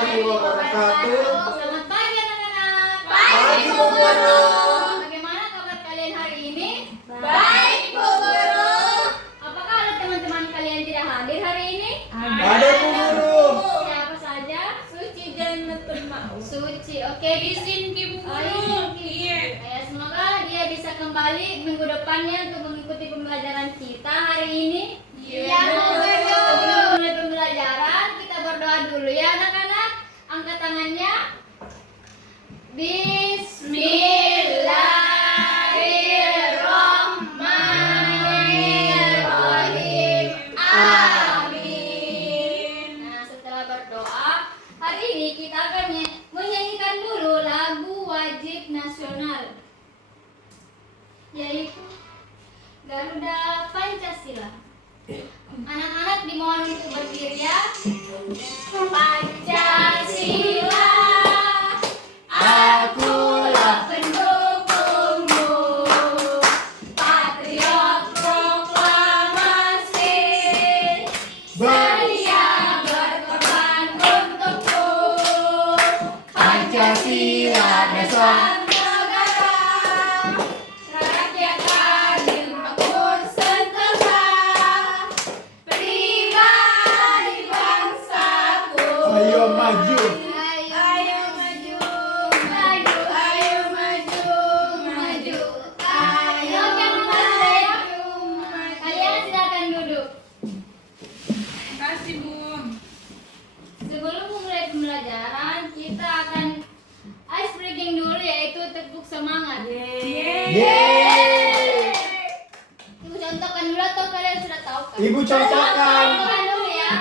warahmatullahi wabarakatuh. Selamat pagi anak-anak. Pagi, Bu Guru. Bagaimana kabar kalian hari ini? Baik, Bu Guru. Apakah ada teman-teman kalian tidak hadir hari ini? Ada, Bu Guru. Siapa saja? Suci Jannatul Ma'wa. Suci. Oke, Izin Ki, Bu Oh, Guru. izin, Ki. Iya. Ya, semoga dia bisa kembali minggu depannya untuk mengikuti pembelajaran kita hari ini. Iya, Bu Guru. Sebelum mulai pembelajaran, kita berdoa dulu ya anak-anak. Angkat tangannya. Bismillahirrahmanirrahim. Amin. Nah, setelah berdoa, hari ini kita akan menyanyikan dulu lagu wajib nasional, yaitu Garuda Pancasila. Anak-anak dimohon untuk berdiri ya. Pancasila, akulah pendukungmu. Patriot proklamasi, sedia berkorban untukmu. Pancasila dasar negara, rakyat adil makmur sejahtera, pribadi bangsaku. Ayo maju. Ayo maju, maju, ayo maju, maju, ayo maju. Kalian silakan duduk. Terima kasih, Bu. Sebelum memulai pembelajaran, kita akan ice breaking dulu, yaitu tepuk semangat. Yeay. Ibu contohkan dulu atau kalian sudah tahu kan? Ibu contohkan. Contohkan dulu ya.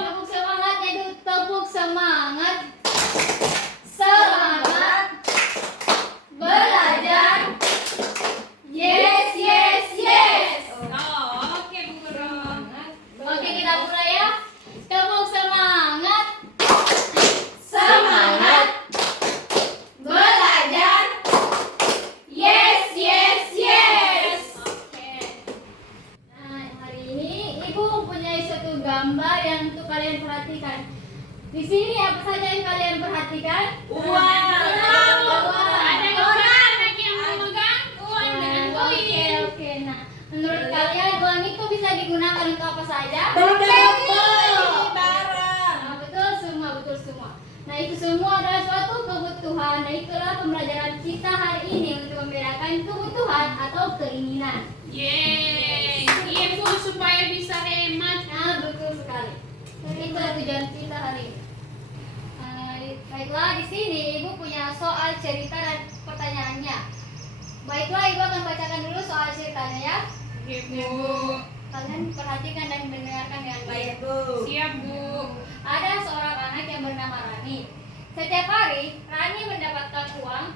Tepuk semangatnya itu tepuk semangat. Semangat belajar. Yes, yes, yes. Oh, oke, Bu Guru. Oke, kita mulai ya. Tepuk semangat. Semangat belajar. Yes, yes, yes. Oke. Nah, hari ini Ibu mempunyai satu gambar yang untuk kalian perhatikan. Di sini apa saja yang kalian perhatikan? Ada orang lagi yang memegang uang dengan koin. Oke. Nah, menurut kalian uang itu bisa digunakan untuk apa saja? Nah, betul semua. Nah, itu semua adalah suatu kebutuhan. Nah, itulah pembelajaran kita hari ini untuk membedakan kebutuhan atau keinginan. Yeay. Iya, Bu, supaya bisa hemat. Nah, betul sekali. Dan itulah tujuan kita hari ini. Baiklah, di sini Ibu punya soal cerita dan pertanyaannya. Baiklah, Ibu akan bacakan dulu soal ceritanya ya. Oke, Bu. Kalian perhatikan dan mendengarkan dengan baik. Siap, Bu. Ada seorang anak yang bernama Rani. Setiap hari, Rani mendapatkan uang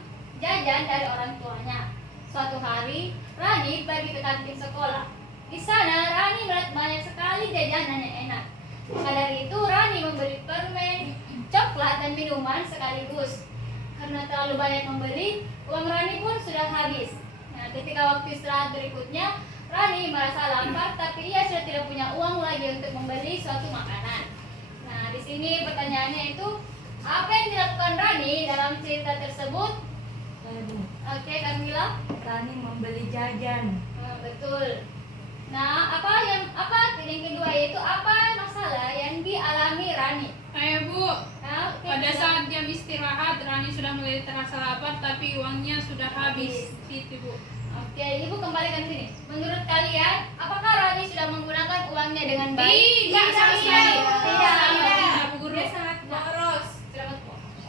jajan dari orang tuanya. Suatu hari, Rani pergi ke kantin sekolah. Di sana, Rani melihat banyak sekali jajanan yang enak. Maka dari itu, Rani membeli permen, coklat, dan minuman sekaligus. Karena terlalu banyak membeli, uang Rani pun sudah habis. Nah, ketika waktu istirahat berikutnya, Rani merasa lapar, tapi ia sudah tidak punya uang lagi untuk membeli suatu makanan. Nah, di sini pertanyaannya itu, apa yang dilakukan Rani dalam cerita tersebut? Oke, Kamila. Rani membeli jajan. Betul. Nah, apa yang kedua yaitu apa masalah yang dialami Rani? Ayo, Bu. Nah, oke, Pada kita- saat jam istirahat, Rani sudah mulai terasa lapar, tapi uangnya sudah habis. Gitu, Bu. Oke, Ibu kembalikan sini. Menurut kalian, apakah Rani sudah menggunakan uangnya dengan baik? Tidak, sama sekali. Tidak. Tidak, Bu Guru. boros.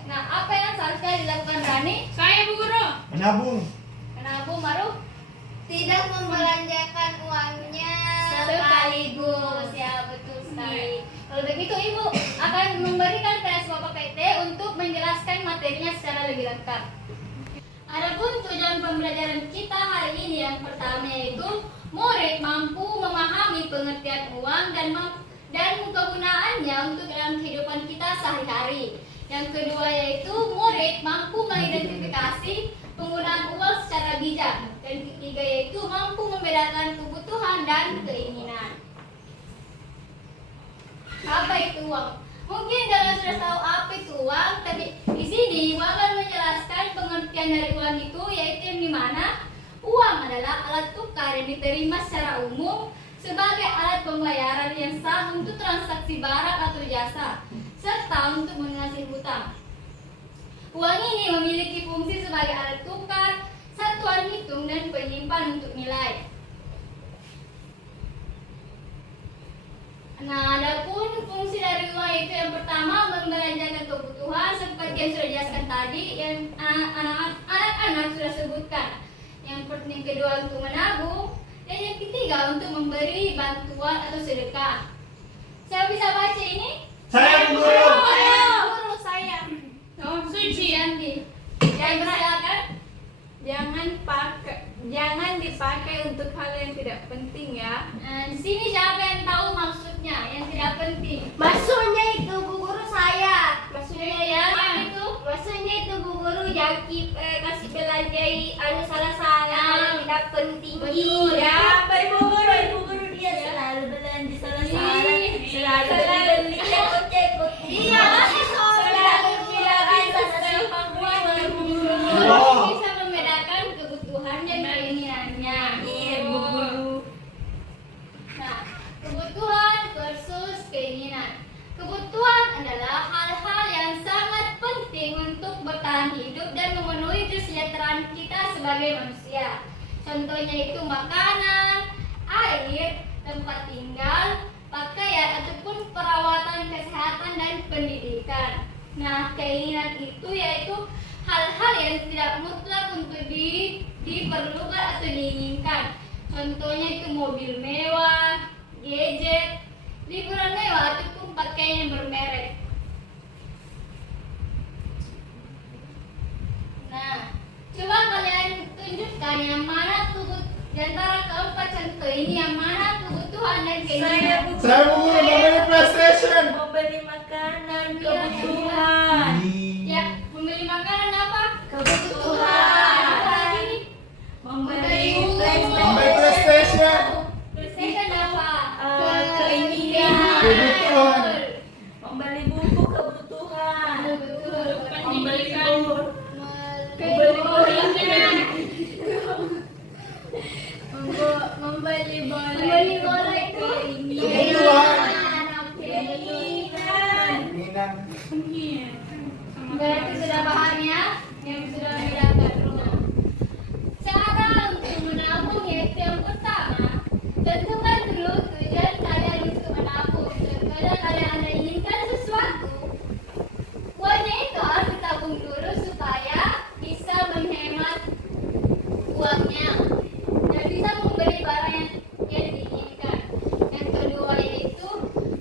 Nah, apa yang seharusnya dilakukan Rani? Saya, Bu Guru. Menabung. Menabung, Maru? Tidak membelanjakan uangnya Sekaligus, ya betul sekali. Kalau begitu Ibu akan memberikan tes Bapak PT untuk menjelaskan materinya secara lebih lengkap. Adapun tujuan pembelajaran kita hari ini yang pertama yaitu murid mampu memahami pengertian uang dan kegunaannya untuk dalam kehidupan kita sehari-hari. Yang kedua yaitu murid mampu mengidentifikasi penggunaan uang secara bijak. Dan ketiga yaitu mampu membedakan kebutuhan dan keinginan. Apa itu uang? Mungkin kalian sudah tahu apa itu ini Uang akan menjelaskan pengertian dari uang itu, yaitu yang dimana uang adalah alat tukar yang diterima secara umum sebagai alat pembayaran yang sah untuk transaksi barang atau jasa, serta untuk melunasi hutang. Uang ini memiliki fungsi sebagai alat tukar, satuan hitung, dan penyimpan untuk nilai. Nah, adapun fungsi dari uang itu yang pertama membelanjakan kebutuhan seperti yang sudah dijelaskan tadi, yang anak-anak sudah sebutkan. Yang kedua untuk menabung, dan yang ketiga untuk memberi bantuan atau sedekah. Saya bisa baca ini? Saya Bu Guru. Guru saya. Oh, suci. Yanti. Yang silakan. Jangan dipakai untuk hal yang tidak penting ya. Nah, di sini siapa yang tahu maksudnya yang tidak penting? Maksudnya itu Bu Guru saya. Maksudnya ya itu. Maksudnya itu Bu Guru Jaki kasih belanjai salah-salah yang tidak penting. Betul. Ya, baik Bu Guru dia selalu belanja salah-salah. Selalu beli cekut-cekut. Iya, Selalu bilang aja sama Bu Guru. Wow. Bisa membedakan kebutuhan dan keinginannya. Iya Bu Guru. Nah, kebutuhan versus keinginan. Kebutuhan adalah hal-hal yang sangat penting untuk bertahan hidup dan memenuhi kesejahteraan kita sebagai manusia. Contohnya itu makanan, air, tempat tinggal, pakaian, ataupun perawatan kesehatan dan pendidikan. Nah, keinginan itu yaitu hal-hal yang tidak mutlak untuk diperlukan atau diinginkan. Contohnya itu mobil mewah, gadget, liburan mewah, ataupun pakaian yang bermerek. Nah, coba kalian tunjukkan yang mana di antara keempat contoh ini yang mana kebutuhan dan keinginan. Saya Bu Guru membeli PlayStation. Membeli makanan, Iya. kebutuhan. Ya, membeli makanan apa? Kebutuhan. Apa lagi? Membeli Membeli PlayStation. PlayStation apa? Keinginan. Kebutuhan. Membeli buku kebutuhan. Betul. Membeli Pendidikan. buku. Membeli Keinginan. Membeli bola. Membeli bola itu Kebutuhan. Keinginan. Minang. Iya. Sama. Berarti sudah bahannya yang sudah didapat. Cara untuk menabung yaitu yang pertama, tentukan dulu tujuan kalian untuk menabung. Contohnya kalian inginkan sesuatu, uangnya itu harus ditabung dulu supaya bisa menghemat uangnya dan bisa membeli barang yang diinginkan. Yang kedua yaitu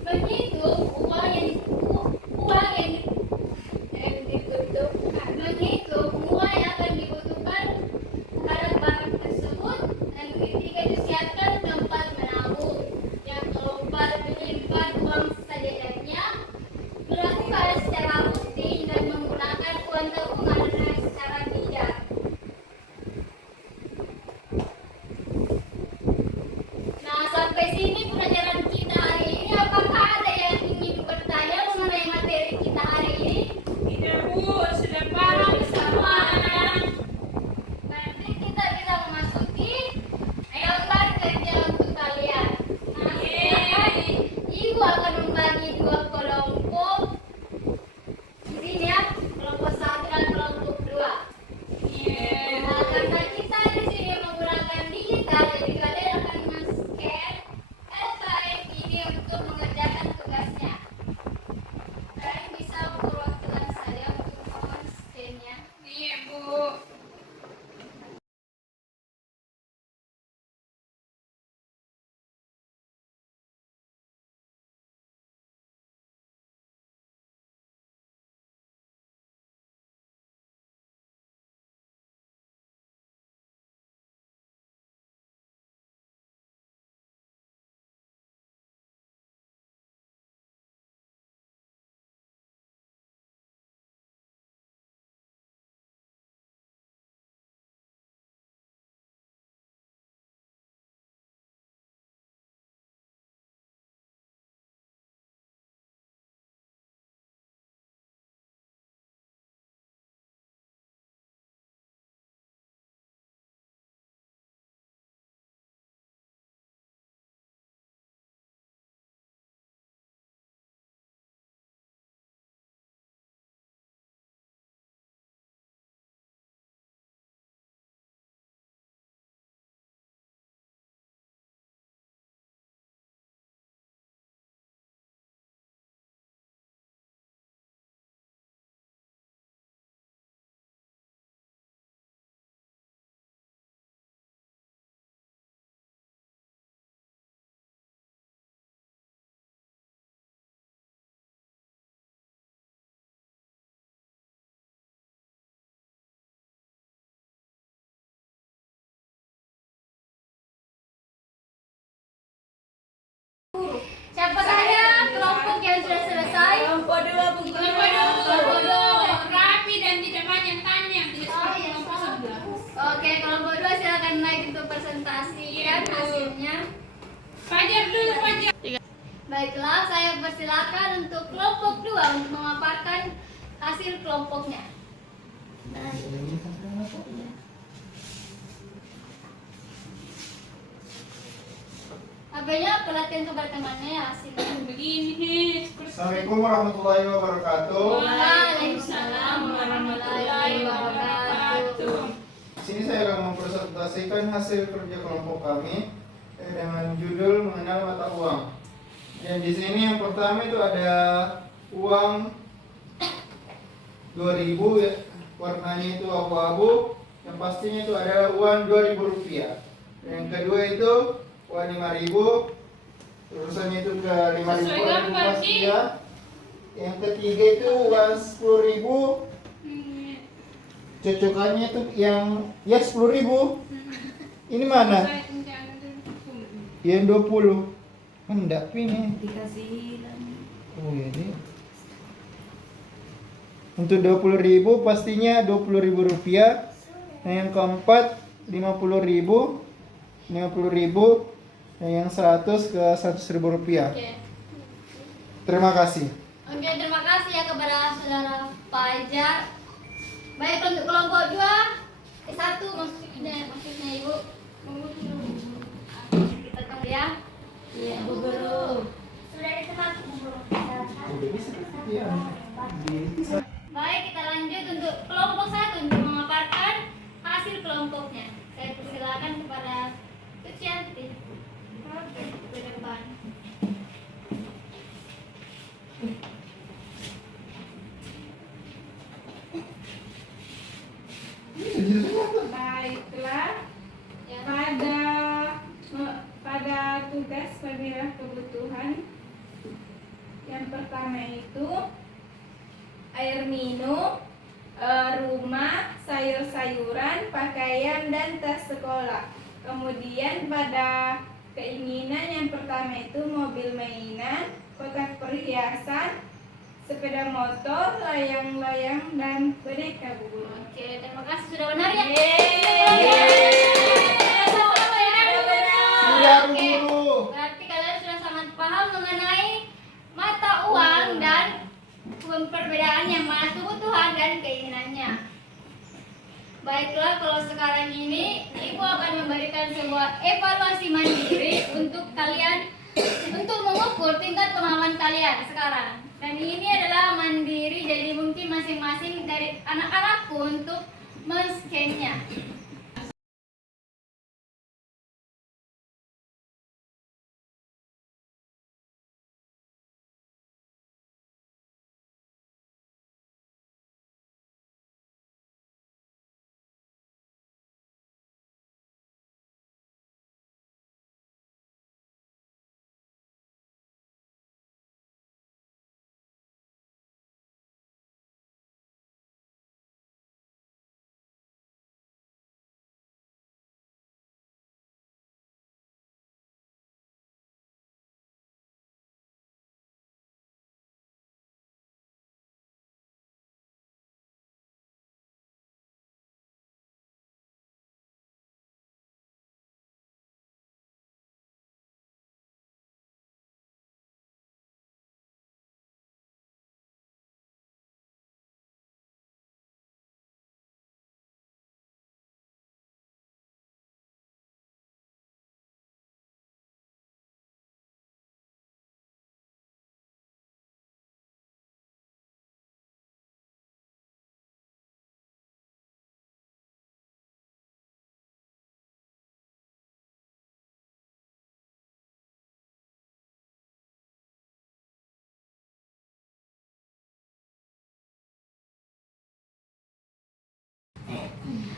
menghitung uang yang dibutuhkan, menghitung uang yang akan dibutuhkan terhadap barang tersebut, dan ketiga itu siapkan tempat menabung. Siapa saja kelompok yang sudah selesai? Kelompok 2 Bu Guru. Kelompok dua rapi dan tidak banyak tanya, tidak seperti kelompok sebelah. Oke, kelompok 2 silakan naik untuk presentasikan hasilnya. Fajar dulu, Fajar. Baiklah, saya persilakan untuk kelompok 2 untuk memaparkan hasil kelompoknya. Apanya pelatihan kepada temannya ya hasilnya. Begini, Assalamualaikum warahmatullahi wabarakatuh. Waalaikumsalam warahmatullahi wabarakatuh. Di sini saya akan mempresentasikan hasil kerja kelompok kami dengan judul mengenal mata uang. Dan di sini yang pertama itu ada uang 2000 ya, warnanya itu abu-abu. Yang pastinya itu adalah uang 2000 rupiah. Dan yang kedua itu uang 5000, terusannya itu ke 5000 Sesuai gambar, pasti Ci. ya. Yang ketiga itu uang 10.000, cocokannya itu yang ya 10.000. Ini mana? Yang 20. Hendak ini. Dikasih hilang. Oh iya deh. Untuk 20.000 pastinya 20.000 rupiah. Nah yang keempat 50.000, 50.000. Nah yang 100 ke 100.000 rupiah. Oke. Terima kasih. Oke, terima kasih ya kepada saudara Fajar. Baik, untuk kelompok 2 1 maksudnya Ibu. Kita tahu ya. Iya Bu Guru. Sudah ditekan Bu Guru. Udah bisa. Iya. Baik, kita lanjut untuk kelompok 1 untuk memaparkan hasil kelompoknya. Saya persilakan kepada Sucianti. Oke, ke depan. Baiklah, Ya. pada tugas pemilah kebutuhan yang pertama itu air minum, rumah, sayur-sayuran, pakaian, dan tas sekolah. Kemudian pada keinginan yang pertama itu mobil mainan, kotak perhiasan, sepeda motor, layang-layang, dan boneka Bu Guru. Oke, terima kasih sudah benar ya. Sudah Bu Oke. Guru. Berarti kalian sudah sangat paham mengenai mata uang dan perbedaannya, mana kebutuhan dan keinginannya. Baiklah, kalau sekarang ini Ibu akan memberikan sebuah evaluasi mandiri untuk kalian untuk mengukur tingkat pemahaman kalian sekarang. Dan ini adalah mandiri, jadi mungkin masing-masing dari anak-anakku untuk men-scan-nya.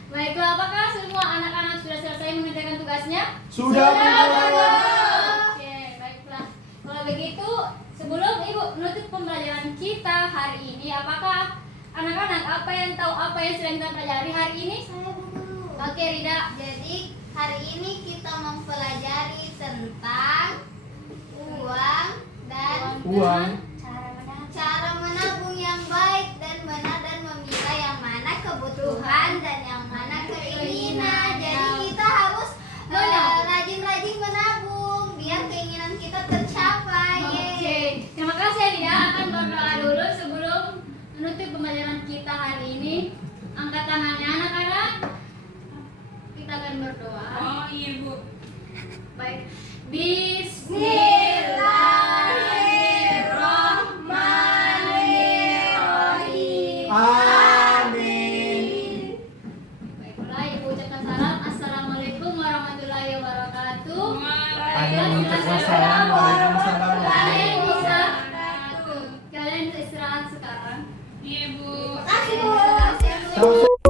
Baiklah, apakah semua anak-anak sudah selesai mengerjakan tugasnya? Sudah Bu Guru. Oke, baiklah. Kalau begitu, sebelum Ibu menutup pembelajaran kita hari ini, apakah anak-anak apa yang tahu apa yang sedang kita pelajari hari ini? Saya Bu Guru. Oke, Rida. Jadi hari ini kita mempelajari tentang uang. uang dan Uang. cara menabung yang baik dan benar dan memilah yang mana kebutuhan dan yang mana keinginan. Jadi kita harus rajin-rajin menabung biar keinginan kita tercapai. Oke, terima kasih Lia. Akan berdoa dulu sebelum menutup pembelajaran kita hari ini. Angkat tangannya anak-anak. Kita akan berdoa. Oh iya Bu. Baik. Bismillahirrahmanirrahim. Amin. Baiklah, Ibu ucapkan salam. Assalamualaikum warahmatullahi wabarakatuh. Waalaikumsalam. Waalaikumsalam. Kalian bisa kalian istirahat sekarang. Iya Bu. Terima kasih, Bu. Sama-sama.